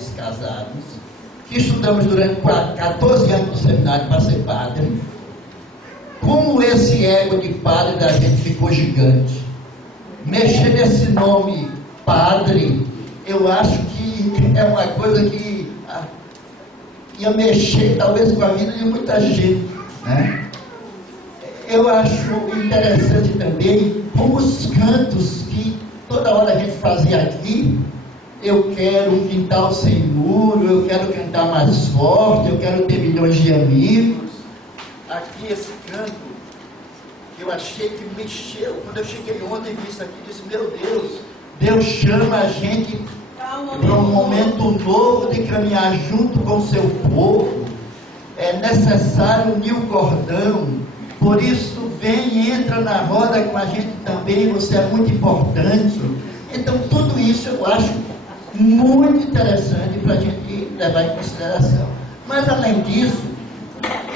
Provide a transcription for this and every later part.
padres casados, que estudamos durante 14 anos no seminário para ser padre, como esse ego de padre da gente ficou gigante. Mexer nesse nome padre, eu acho que é uma coisa que ia mexer talvez com a vida de muita gente, né? Eu acho interessante também como os cantos que toda hora a gente fazia aqui. Eu quero um quintal sem muro, eu quero cantar mais forte, eu quero ter milhões de amigos. Aqui esse canto, eu achei que mexeu. Quando eu cheguei ontem e vi isso aqui, disse, meu Deus, Deus chama a gente para um momento novo de caminhar junto com o seu povo. É necessário unir o cordão. Por isso, vem e entra na roda com a gente também, você é muito importante. Então, tudo isso eu acho muito interessante para a gente levar em consideração. Mas, além disso,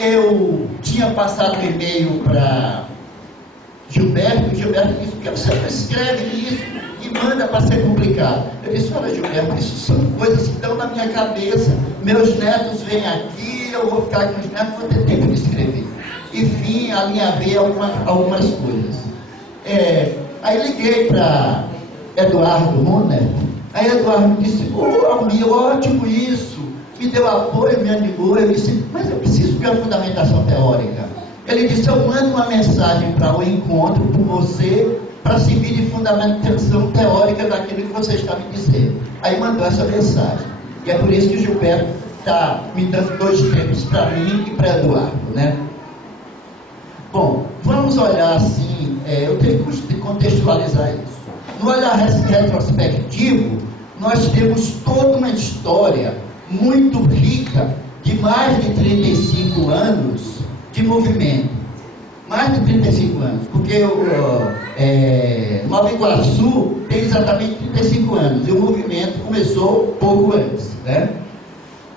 eu tinha passado um e-mail para Gilberto, e Gilberto disse, por que você não escreve isso e manda para ser publicado? Eu disse, olha Gilberto, isso são coisas que estão na minha cabeça, meus netos vêm aqui, eu vou ficar com os netos, vou ter tempo de escrever. Enfim, alinhavei algumas coisas. Aí liguei para Eduardo Runner, aí Eduardo disse, Almir, ótimo isso, me deu apoio, me animou. Eu disse, mas eu preciso de uma fundamentação teórica. Ele disse, eu mando uma mensagem para o encontro por você, para servir de fundamentação teórica daquilo que você está me dizendo. Aí mandou essa mensagem. E é por isso que o Gilberto está me dando 2 tempos para mim e para Eduardo, né? Bom, vamos olhar assim, eu tenho que contextualizar isso. No olhar retrospectivo, nós temos toda uma história muito rica de mais de 35 anos de movimento. Mais de 35 anos, porque Nova Iguaçu tem exatamente 35 anos, e o movimento começou pouco antes, né?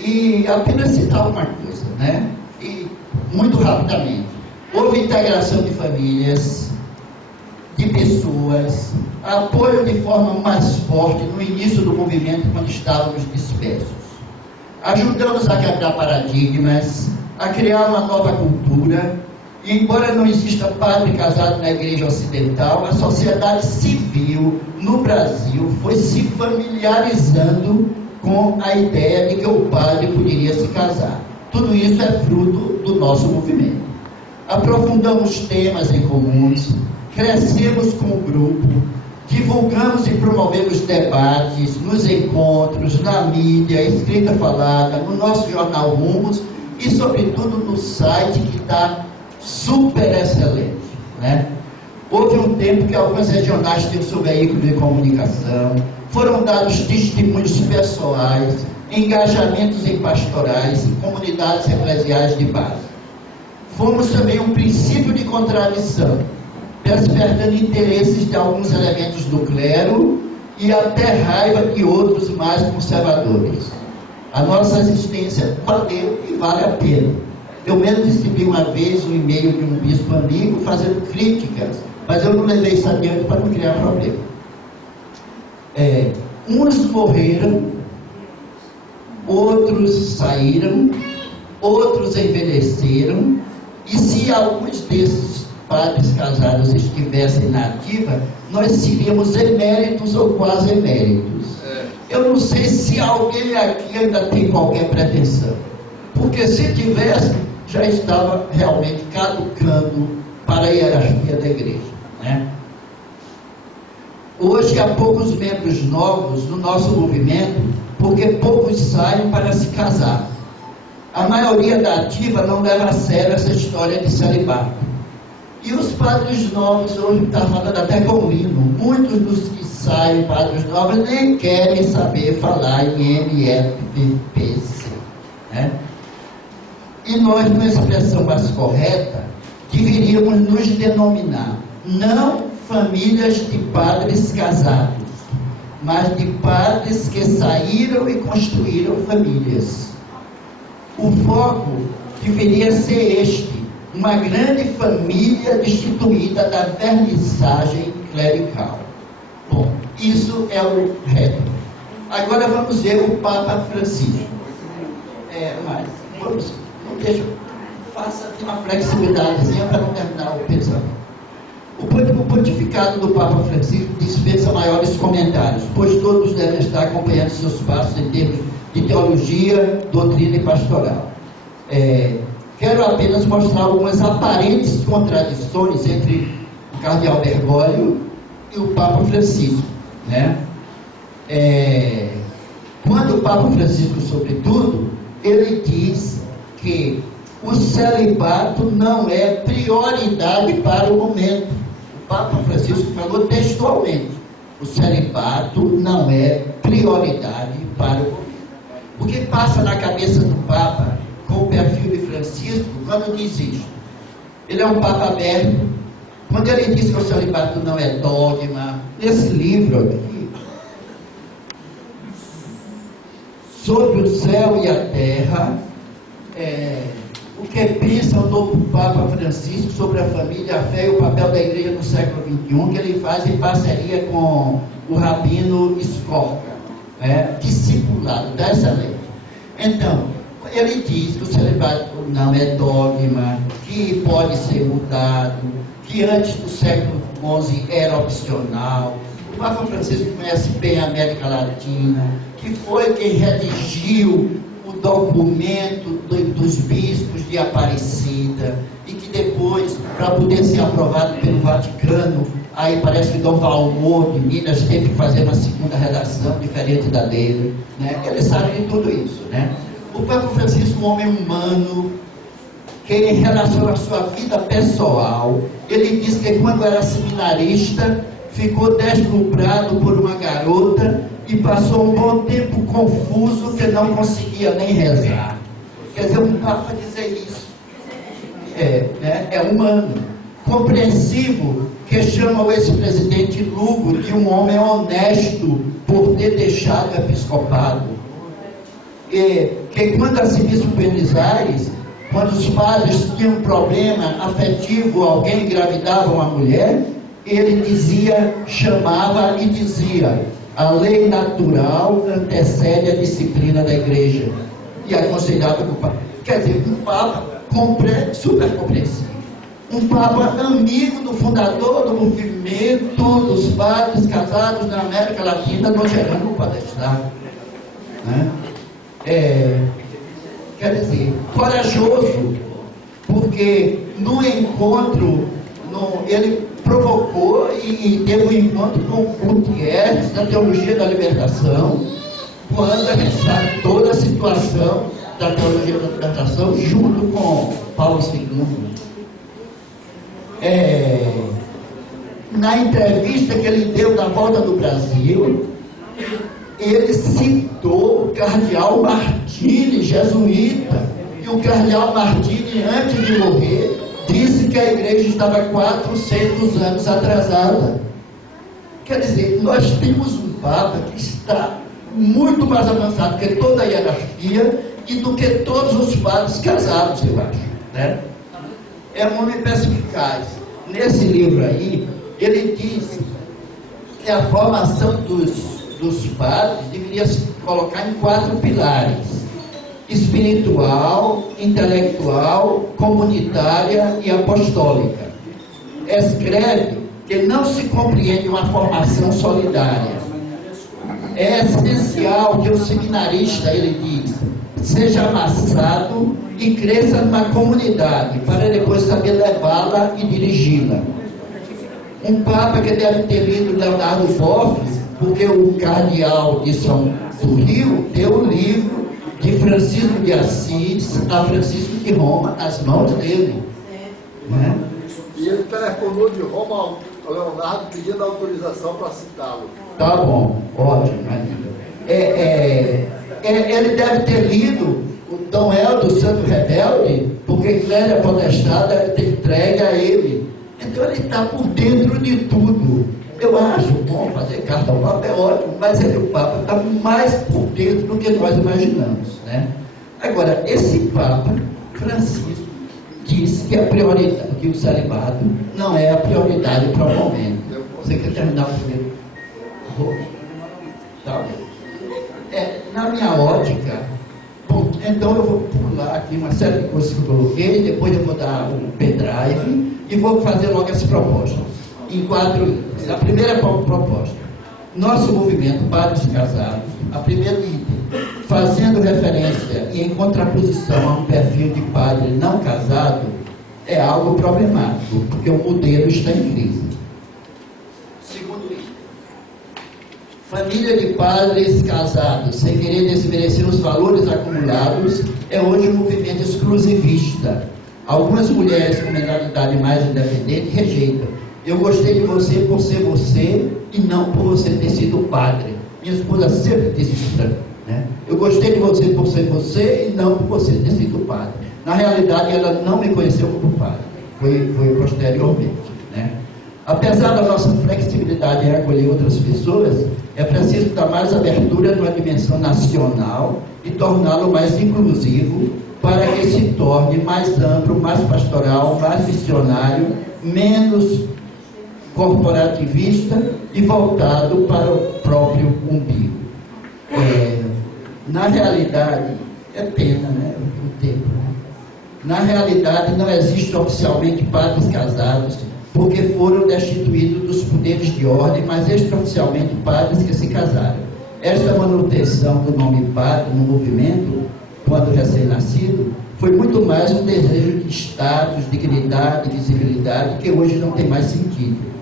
E apenas citar uma coisa, né? E muito rapidamente. Houve integração de famílias, de pessoas, apoio de forma mais forte no início do movimento, quando estávamos dispersos. Ajudamos a quebrar paradigmas, a criar uma nova cultura, e embora não exista padre casado na igreja ocidental, a sociedade civil no Brasil foi se familiarizando com a ideia de que o padre poderia se casar. Tudo isso é fruto do nosso movimento. Aprofundamos temas em comuns, crescemos com o grupo, divulgamos e promovemos debates nos encontros, na mídia, escrita falada, no nosso jornal Rumos e, sobretudo, no site que está super excelente, né? Houve um tempo que algumas regionais tinham seu veículo de comunicação, foram dados testemunhos pessoais, engajamentos em pastorais e comunidades eclesiais de base. Fomos também um princípio de contradição, despertando interesses de alguns elementos do clero e até raiva de outros mais conservadores. A nossa existência valeu e vale a pena. Eu mesmo recebi uma vez um e-mail de um bispo amigo fazendo críticas, mas eu não levei isso adiante para não criar problema. Uns morreram, outros saíram, outros envelheceram, e se alguns desses padres casados estivessem na ativa, nós seríamos eméritos ou quase eméritos. Eu não sei se alguém aqui ainda tem qualquer pretensão, porque se tivesse, já estava realmente caducando para a hierarquia da igreja, né? Hoje há poucos membros novos no nosso movimento, porque poucos saem para se casar. A maioria da ativa não leva a sério essa história de celibato. E os padres novos, hoje está falando até com o hino, muitos dos que saem, padres novos, nem querem saber falar em MFPC, né? E nós, numa expressão mais correta, deveríamos nos denominar não famílias de padres casados, mas de padres que saíram e construíram famílias. O foco deveria ser este: uma grande família destituída da vernissagem clerical. Bom, isso é o reto. Agora vamos ver o Papa Francisco. Mas vamos, não deixa, faça aqui uma flexibilidadezinha para não terminar o pensamento. O pontificado do Papa Francisco dispensa maiores comentários, pois todos devem estar acompanhando seus passos em termos de teologia, doutrina e pastoral. Quero apenas mostrar algumas aparentes contradições entre o cardeal Bergoglio e o Papa Francisco, né? Quando o Papa Francisco, sobretudo, ele diz que o celibato não é prioridade para o momento. O Papa Francisco falou textualmente: o celibato não é prioridade para o momento. O que passa na cabeça do Papa com o perfil de Francisco quando diz isso? Ele é um Papa aberto. Quando ele diz que o celibato não é dogma, nesse livro aqui, Sobre o Céu e a Terra, o que pensa o novo Papa Francisco sobre a família, a fé e o papel da igreja no século XXI, que ele faz em parceria com o rabino Skorka, discipulado dessa lei. Então, ele diz que o celibato não é dogma, que pode ser mudado, que antes do século XI era opcional. O Papa Francisco conhece bem a América Latina, que foi quem redigiu o documento dos bispos de Aparecida, e que depois, para poder ser aprovado pelo Vaticano, aí parece que Dom Valmor de Minas teve que fazer uma segunda redação diferente da dele, né? Ele sabe de tudo isso, né? O Papa Francisco, um homem humano, que em relação à sua vida pessoal, ele diz que quando era seminarista, ficou deslumbrado por uma garota e passou um bom tempo confuso, que não conseguia nem rezar. Quer dizer, um Papa dizer isso é humano, compreensivo, que chama o ex-presidente Lugo de um homem honesto por ter deixado o episcopado. Que quando arcebispo Buenos Aires, quando os padres tinham um problema afetivo, alguém engravidava uma mulher, ele chamava e dizia: a lei natural antecede a disciplina da igreja, e aconselhava o Papa. Quer dizer, um Papa super compreensível, um Papa amigo do fundador do movimento dos padres casados na América Latina, Dom Jerônimo Podestá, né? Quer dizer, corajoso, porque no encontro, ele provocou e teve um encontro com Gutierrez da teologia da libertação, quando a gente sabe toda a situação da teologia da libertação, junto com Paulo II. Na entrevista que ele deu na volta do Brasil, ele citou o cardeal Martini, jesuíta, e o cardeal Martini, antes de morrer, disse que a igreja estava 400 anos atrasada. Quer dizer, nós temos um Papa que está muito mais avançado que toda a hierarquia e do que todos os padres casados, eu acho, né? É um homem perspicaz. Nesse livro aí, ele diz que a formação dos padres deveria se colocar em 4 pilares: espiritual, intelectual, comunitária e apostólica. Escreve que não se compreende uma formação solidária. É essencial que o seminarista, ele diz, seja amassado e cresça numa comunidade, para depois saber levá-la e dirigi-la. Um Papa que deve ter lido Leonardo Boff, porque o cardeal do Rio deu o livro de Francisco de Assis a Francisco de Roma nas mãos dele, né? E ele telefonou de Roma ao Leonardo pedindo autorização para citá-lo. Tá bom, ótimo. Ele deve ter lido o Dom Helder, o Santo Rebelde, porque Clélia Podestá deve ter entregue a ele. Então ele está por dentro de tudo. Eu acho bom fazer carta ao Papa, é ótimo, mas o Papa está mais por dentro do que nós imaginamos, né? Agora, esse Papa Francisco diz que a prioridade, que o celibato não é a prioridade para o momento. Você quer terminar o primeiro? Tá bom. na minha ótica, bom, então eu vou pular aqui uma série de coisas que eu coloquei, depois eu vou dar um pendrive e vou fazer logo as propostas, em 4 itens. A primeira proposta, nosso movimento Padres Casados, a primeiro item, fazendo referência e em contraposição a um perfil de padre não casado, é algo problemático, porque o modelo está em crise. Segundo item, família de padres casados, sem querer desmerecer os valores acumulados, é hoje um movimento exclusivista. Algumas mulheres com mentalidade mais independente rejeitam. Eu gostei de você por ser você e não por você ter sido padre. Minha esposa sempre disse isso para mim, né? Eu gostei de você por ser você e não por você ter sido padre. Na realidade, ela não me conheceu como padre. Foi posteriormente, né? Apesar da nossa flexibilidade em acolher outras pessoas, é preciso dar mais abertura numa dimensão nacional e torná-lo mais inclusivo para que se torne mais amplo, mais pastoral, mais missionário, menos corporativista e voltado para o próprio umbigo. Na realidade, é pena, né, o tempo, né? Na realidade, não existe oficialmente padres casados, porque foram destituídos dos poderes de ordem, mas extraoficialmente padres que se casaram. Esta manutenção do nome padre no movimento, quando recém-nascido, foi muito mais um desejo de status, dignidade, visibilidade, que hoje não tem mais sentido.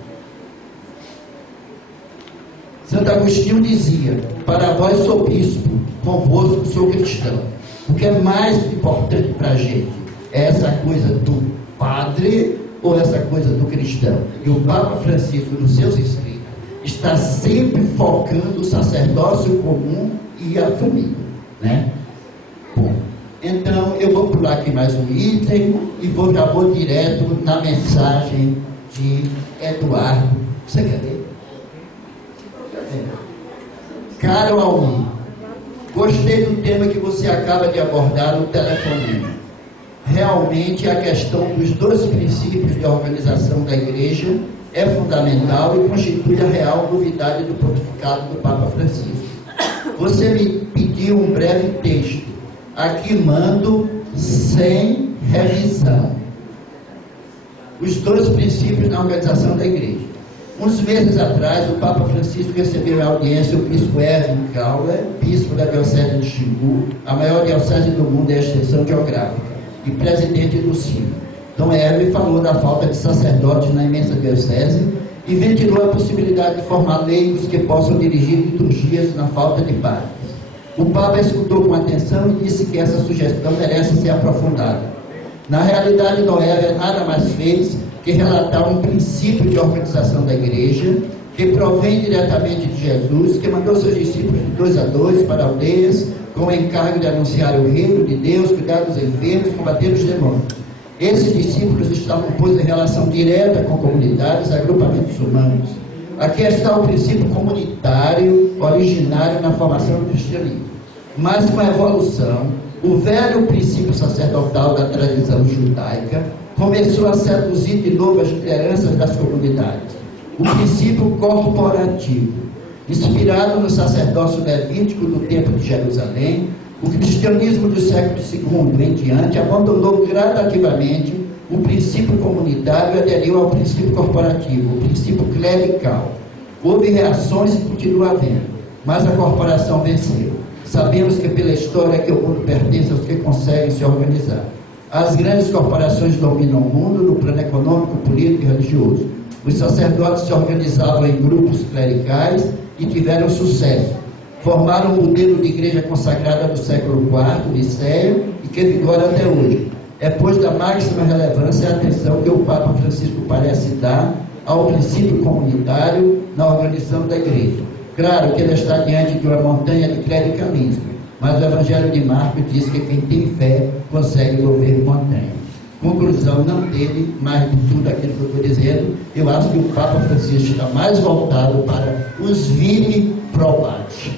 Santo Agostinho dizia: para vós sou bispo, convosco sou cristão. O que é mais importante para a gente é essa coisa do padre ou essa coisa do cristão? E o Papa Francisco, nos seus escritos, está sempre focando o sacerdócio comum e a família, né? Bom, então eu vou pular aqui mais um item e já vou direto na mensagem de Eduardo. Você quer ler? Caro Almir, gostei do tema que você acaba de abordar no telefonema. Realmente a questão dos 2 princípios de organização da Igreja é fundamental e constitui a real novidade do pontificado do Papa Francisco. Você me pediu um breve texto. Aqui mando sem revisão. Os 2 princípios na organização da Igreja. Uns meses atrás, o Papa Francisco recebeu em audiência o bispo Erwin Kauler, bispo da diocese de Xingu, a maior diocese do mundo em extensão geográfica, e presidente do CIO. Dom Erwin falou da falta de sacerdotes na imensa diocese e ventilou a possibilidade de formar leigos que possam dirigir liturgias na falta de padres. O Papa escutou com atenção e disse que essa sugestão merece ser aprofundada. Na realidade, Dom Erwin nada mais fez que relatar um princípio de organização da Igreja, que provém diretamente de Jesus, que mandou seus discípulos de 2 a 2 para aldeias, com o encargo de anunciar o reino de Deus, cuidar dos enfermos, combater os demônios. Esses discípulos estavam, pois, em relação direta com comunidades, agrupamentos humanos. Aqui está o princípio comunitário, originário na formação do cristianismo. Mas com a evolução, o velho princípio sacerdotal da tradição judaica começou a seduzir de novo as lideranças das comunidades. O princípio corporativo, inspirado no sacerdócio levítico do Templo de Jerusalém, o cristianismo do século II em diante abandonou gradativamente o princípio comunitário e aderiu ao princípio corporativo, o princípio clerical. Houve reações e continua havendo, mas a corporação venceu. Sabemos que pela história que o mundo pertence aos que conseguem se organizar. As grandes corporações dominam o mundo no plano econômico, político e religioso. Os sacerdotes se organizavam em grupos clericais e tiveram sucesso. Formaram um modelo de igreja consagrada do século IV, Nicéia, e que vigora até hoje. É, pois, da máxima relevância a atenção que o Papa Francisco parece dar ao princípio comunitário na organização da igreja. Claro que ele está diante de uma montanha de clericalismo, mas o Evangelho de Marcos diz que quem tem fé consegue mover montanha. Conclusão, não dele, mas de tudo aquilo que eu estou dizendo, eu acho que o Papa Francisco está mais voltado para os vini probados.